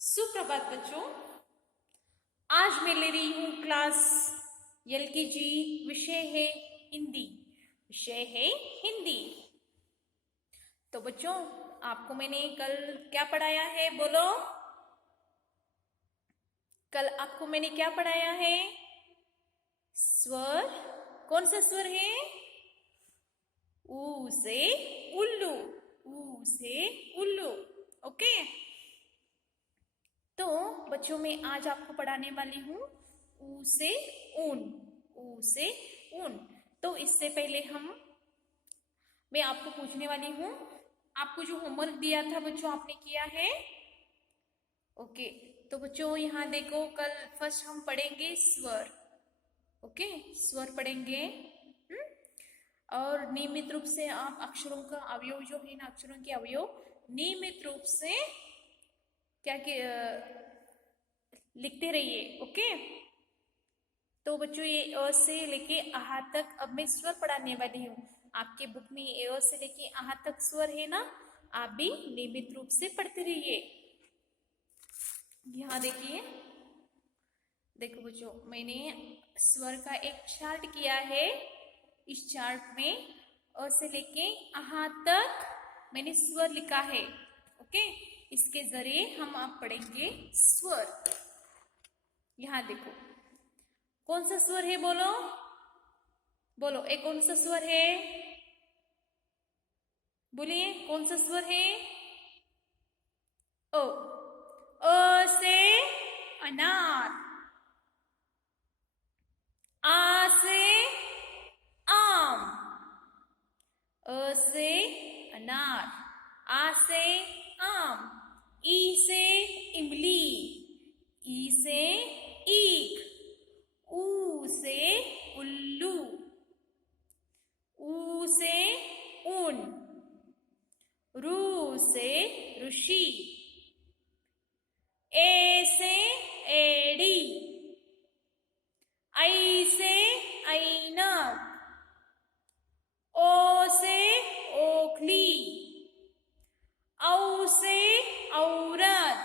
सुप्रभात बच्चों। आज मैं ले रही हूँ क्लास एलकेजी। विषय है हिंदी। विषय है हिंदी। तो बच्चों, आपको मैंने कल क्या पढ़ाया है? बोलो। कल आपको मैंने क्या पढ़ाया है? स्वर। कौन सा स्वर है? ऊ से उल्लू। ऊ से उल्लू। ओके। तो बच्चों, मैं आज आपको पढ़ाने वाली हूँ ऊ से ऊन। ऊ से ऊन। तो इससे पहले मैं आपको पूछने वाली हूँ, आपको जो होमवर्क दिया था बच्चों, आपने किया है? ओके। तो बच्चों यहाँ देखो, कल फर्स्ट हम पढ़ेंगे स्वर। ओके, स्वर पढ़ेंगे। और नियमित रूप से आप अक्षरों का अवयव जो है ना, अक्षरों के अवयव नियमित रूप से क्या लिखते रहिए। ओके। तो बच्चों, ये अ से लेके आहा तक अब मैं स्वर पढ़ाने वाली हूँ। आपके बुक में अ से लेके आहा तक स्वर है ना, आप भी नियमित रूप से पढ़ते रहिए। यहाँ देखिए, देखो बच्चों, मैंने स्वर का एक चार्ट किया है। इस चार्ट में अ से लेके आहा तक मैंने स्वर लिखा है। ओके, इसके जरिए हम आप पढ़ेंगे स्वर। यहाँ देखो, कौन सा स्वर है? बोलो बोलो, एक कौन सा स्वर है? बोलिए, कौन सा स्वर है? ओ। अ से अनार। आ से आम। अ से अनार। आ से आम। ई से इमली। ई से ईख। ऊ से उल्लू। ऊ से ऊन। रू से ऋषि। ए से एड़ी। आई से ऐनक। ओ से ओखली। औ से औरत।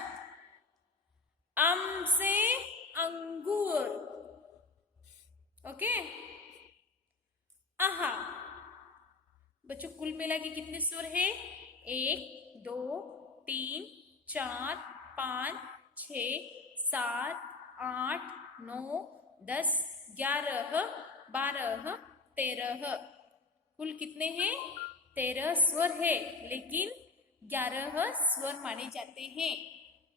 अम से अंगूर। ओके। आहा। बच्चों, कुल मिला के कितने स्वर है? 1 2 3 4 5 6 7 8 9 10 11 12 13। कुल कितने हैं? 13 स्वर है, लेकिन 11 स्वर माने जाते हैं।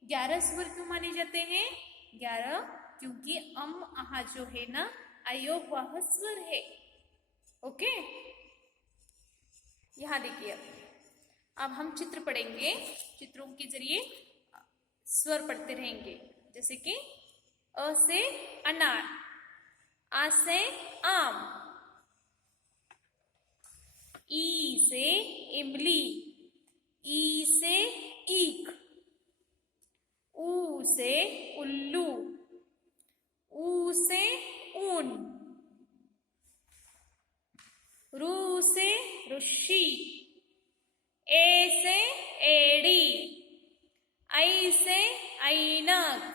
11 स्वर क्यों माने जाते हैं? 11 क्योंकि अम आहा जो है ना, अयोगवाह स्वर है। ओके। यहाँ देखिए, अब हम चित्र पढ़ेंगे। चित्रों के जरिए स्वर पढ़ते रहेंगे। जैसे कि अ से अनार। आ से आम। ई से इमली। ई से ईख। ऊ से उल्लू। ऊ से ऊन। रू से ऋषि। ए से एड़ी। आई से ऐनक।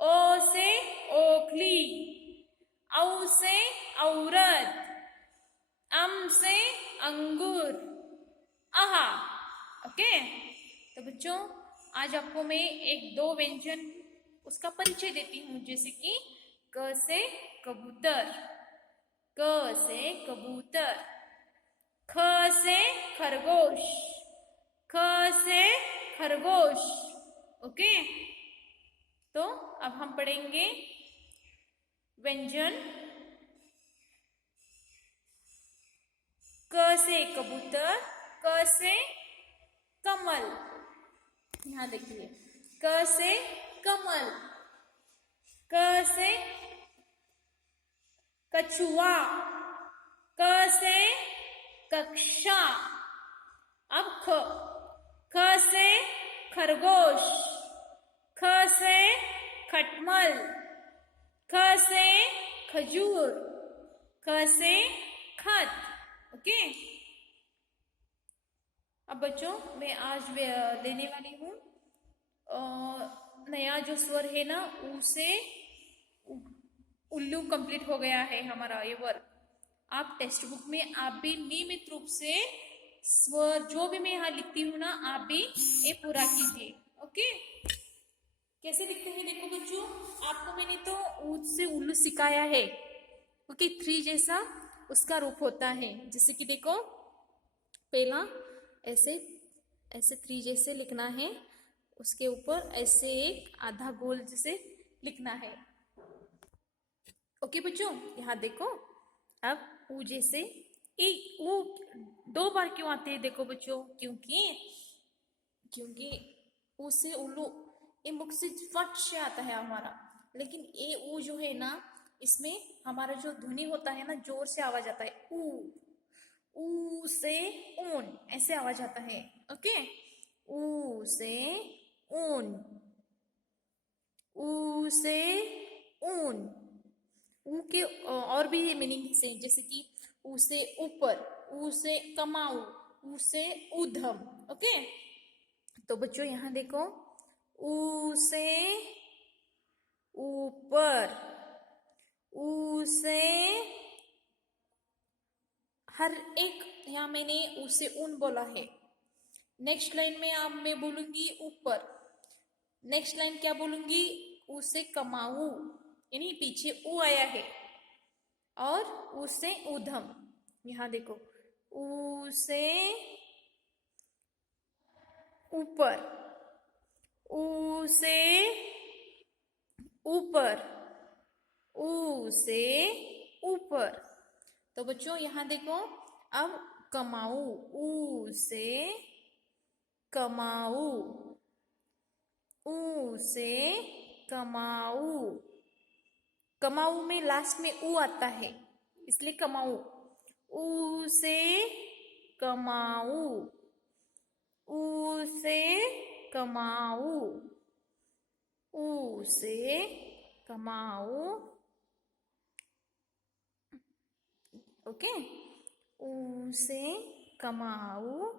ओ से ओखली। औ से औरत। अम से अंगूर। आहा। ओके। तो बच्चों, आज आपको मैं एक दो व्यंजन उसका परिचय देती हूँ। जैसे कि क से कबूतर। क से कबूतर। ख से खरगोश। ख से खरगोश। ओके। तो अब हम पढ़ेंगे व्यंजन। क से कबूतर। क से कमल। यहाँ देखिए, क से कमल। क से कछुआ। क से कक्षा। अब ख से खरगोश। ख से खटमल। ख से खजूर। ख से खत। ओके। अब बच्चों मैं आज लेने वाली हूँ नया जो स्वर है ना, ऊ से उल्लू कंप्लीट हो गया है हमारा ये वर्क। आप टेक्स्ट बुक में आप भी नियमित रूप से स्वर जो भी मैं यहाँ लिखती हूँ ना, आप भी ये पूरा कीजिए। ओके, कैसे लिखते हैं देखो बच्चों, आपको मैंने तो ऊ से उल्लू सिखाया है। ओके, थ्री जैसा उसका रूप होता है। जैसे कि देखो, पहला ऐसे ऐसे थ्री जैसे लिखना है, उसके ऊपर ऐसे एक आधा गोल जैसे लिखना है। ओके बच्चों, यहाँ देखो, अब ऊ जैसे एक वो दो बार क्यों आते हैं देखो बच्चों, क्योंकि क्योंकि ऊ से उल्लू ये मुख से फट से आता है हमारा, लेकिन ए ऊ जो है ना, इसमें हमारा जो ध्वनि होता है ना, जोर से आवाज आता है। ऊ से ऊन ऐसे आवाज आता है। ओके, ऊ से ऊन, ऊ से ऊन। ऊ के और भी मीनिंग से, जैसे कि ऊ से ऊपर, ऊ से कमाऊ, ऊ से ऊधम। ओके, तो बच्चों यहाँ देखो, ऊ से ऊपर, ऊ से हर एक, यहाँ मैंने ऊ से ऊन बोला है। नेक्स्ट लाइन में अब मैं बोलूंगी ऊपर, नेक्स्ट लाइन क्या बोलूंगी, ऊ से कमाऊ, यानी पीछे ऊ आया है, और ऊ से ऊधम। यहाँ देखो, ऊ से ऊपर, ऊ से ऊपर, ऊ से ऊपर। तो बच्चों यहाँ देखो, अब कमाऊ, ऊ से कमाऊ, ऊ से कमाऊ। कमाऊ में लास्ट में ऊ आता है, इसलिए कमाऊ। ऊ से कमाऊ, ऊ से कमाऊ, ऊ से कमाऊ। ओके, ऊ से कमाऊ,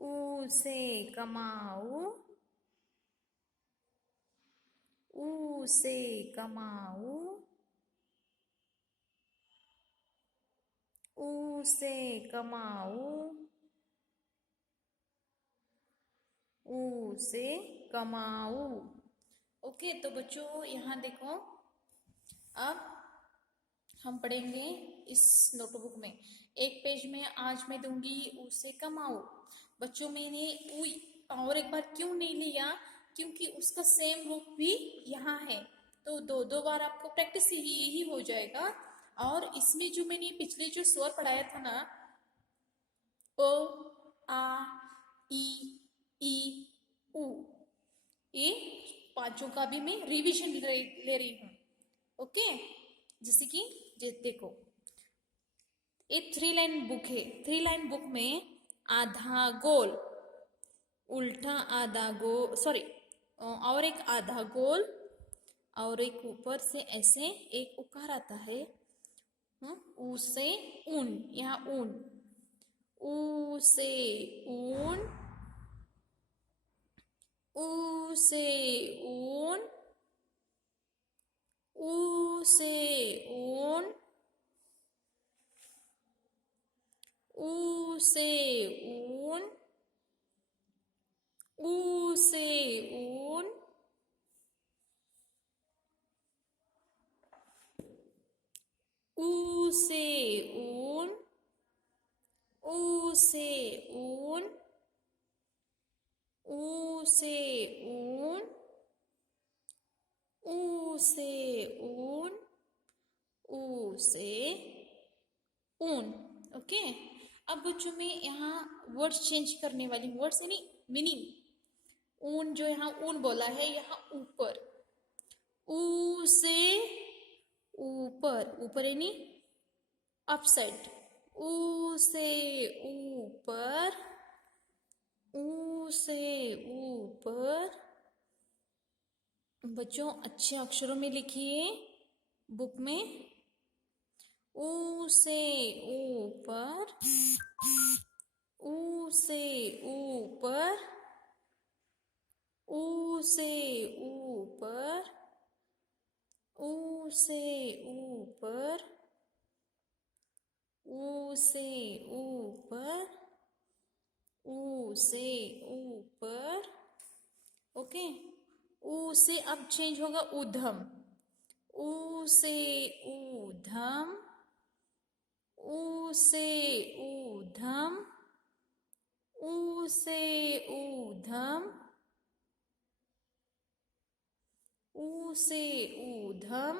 ऊ से कमाऊ, ऊ से कमाऊ, ऊ से कमाऊ, ऊ से कमाऊ। ओके, तो बच्चों यहाँ देखो, अब हम पढ़ेंगे इस नोटबुक में। एक पेज में आज मैं दूंगी ऊ से कमाऊ। बच्चों मैंने ऊ और एक बार क्यों नहीं लिया, क्योंकि उसका सेम रूप भी यहाँ है, तो दो दो बार आपको प्रैक्टिस यही हो जाएगा। और इसमें जो मैंने पिछले जो स्वर पढ़ाया था ना, ओ, आ, ई, ऊ, ये पांचों का भी मैं रिवीजन ले रही हूँ। ओके, जैसे कि देखो, एक थ्री लाइन बुक है, थ्री लाइन बुक में आधा गोल, उल्टा आधा गोल, सॉरी, और एक आधा गोल, और एक ऊपर से ऐसे एक उकार आता है, ऊ से ऊन, यहाँ ऊन, ऊ से ऊन, ऊ से ऊन, ऊ से ऊन, ऊ से ऊन, ऊ से ऊन, ऊ से ऊन, ऊ से ऊन, ऊ से ऊन, ऊ से ऊन, ऊ से ऊन। ओके, अब बच्चों में यहाँ वर्ड्स चेंज करने वाली, वर्ड्स यानी मीनिंग। ऊन जो यहाँ ऊन बोला है, यहाँ ऊपर, ऊ से ऊपर, ऊपर यानी अपसाइड, ऊ से ऊपर, ऊ से ऊपर। बच्चों अच्छे अक्षरों में लिखिए बुक में, ऊ से ऊपर, ऊ से ऊपर, ऊ से ऊपर, ऊ से ऊपर, ऊ से ऊपर, ऊ से ऊपर। ओके, ऊ से अब चेंज होगा ऊधम, ऊ से ऊधम, ऊ से ऊधम, ऊ से ऊधम, ऊ से ऊधम,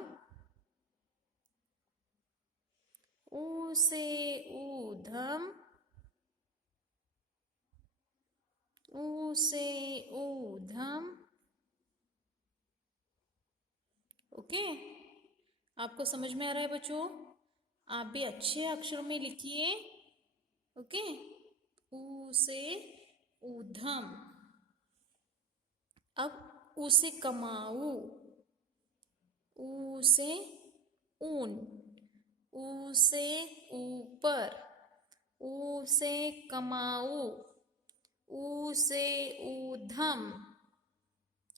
ऊ से ऊधम, ऊ से ऊधम। ओके, आपको समझ में आ रहा है बच्चों? आप भी अच्छे अक्षरों में लिखिए। ओके, ऊ से ऊधम। अब ऊ से कमाऊ, ऊ से ऊन, ऊ से ऊपर, ऊ से कमाऊ, ऊ से ऊधम।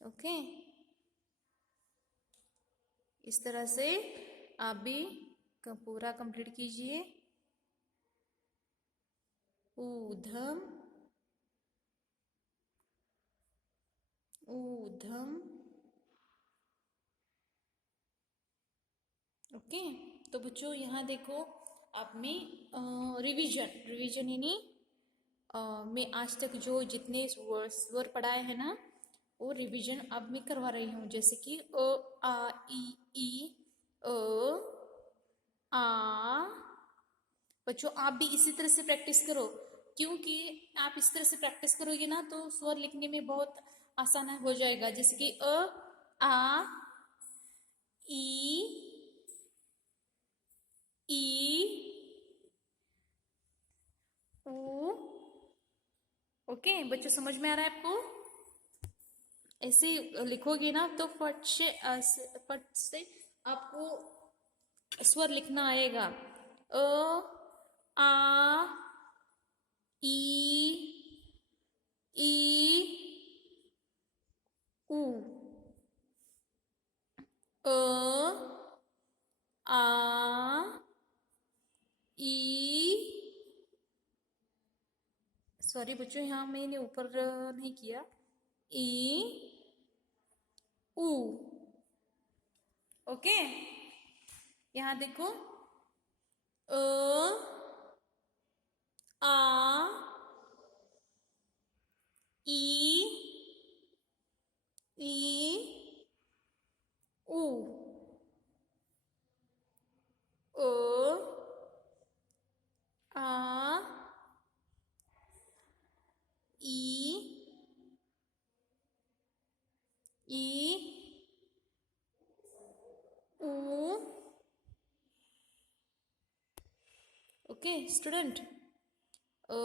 ओके, इस तरह से आप भी पूरा कंप्लीट कीजिए। ऊधम, ऊधम। ओके, तो बच्चों यहाँ देखो आपने रिवीजन यानी मैं आज तक जो जितने स्वर पढ़ाए हैं ना, वो रिवीजन अब मैं करवा रही हूँ। जैसे कि अ, आ, ई, आ। बच्चों आप भी इसी तरह से प्रैक्टिस करो, क्योंकि आप इस तरह से प्रैक्टिस करोगे ना तो स्वर लिखने में बहुत आसान हो जाएगा। जैसे कि आ, ई, ऊ। ओके बच्चों, समझ में आ रहा है आपको? ऐसे लिखोगे ना तो फट से आपको स्वर लिखना आएगा। आ, ई, ऊ। अ, आ, ई। सॉरी बच्चों, यहाँ मैंने ऊपर नहीं किया। ई, ऊ। ओके, यहाँ देखो अ, आ, ई, ऊ। अ, आ, ई, ऊ। ओके स्टूडेंट, अ,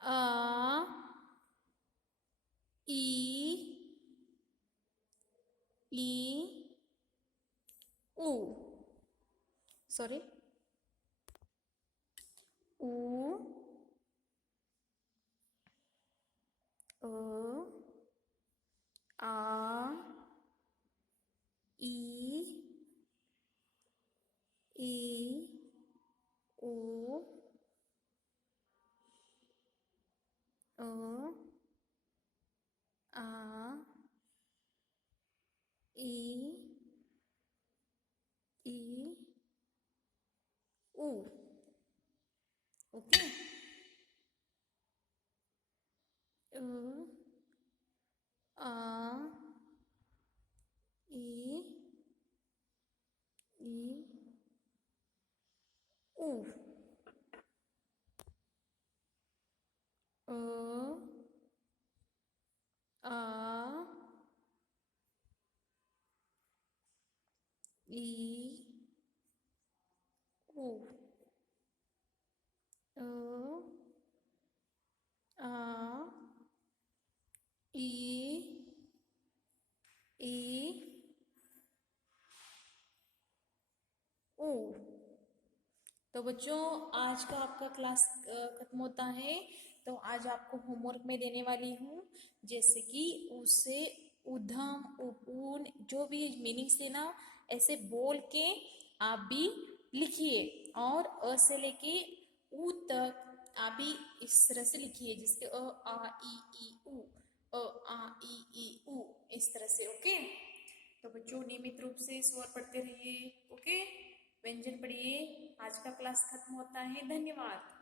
आ, ई, ऊ। सॉरी, ऊ, अ, आ, ई, ऊ, अ, आ, ई, ऊ। ओके, अ, आ, ई, ऊ। अ, आ, ई, ऊ। अ, आ, ई, तो बच्चों आज का आपका क्लास खत्म होता है। तो आज आपको होमवर्क में देने वाली हूँ, जैसे कि उसे, उधम, उपून, जो भी मीनिंग्स है ना, ऐसे बोल के आप भी लिखिए। और अ से लेके ऊ तक आप भी इस तरह से लिखिए, जिसके अ आ ई ऊ, अ आ ई ऊ, इस तरह से। ओके, तो बच्चों नियमित रूप से स्वर पढ़ते रहिए। ओके, व्यंजन पढ़िए। आज का क्लास खत्म होता है। धन्यवाद।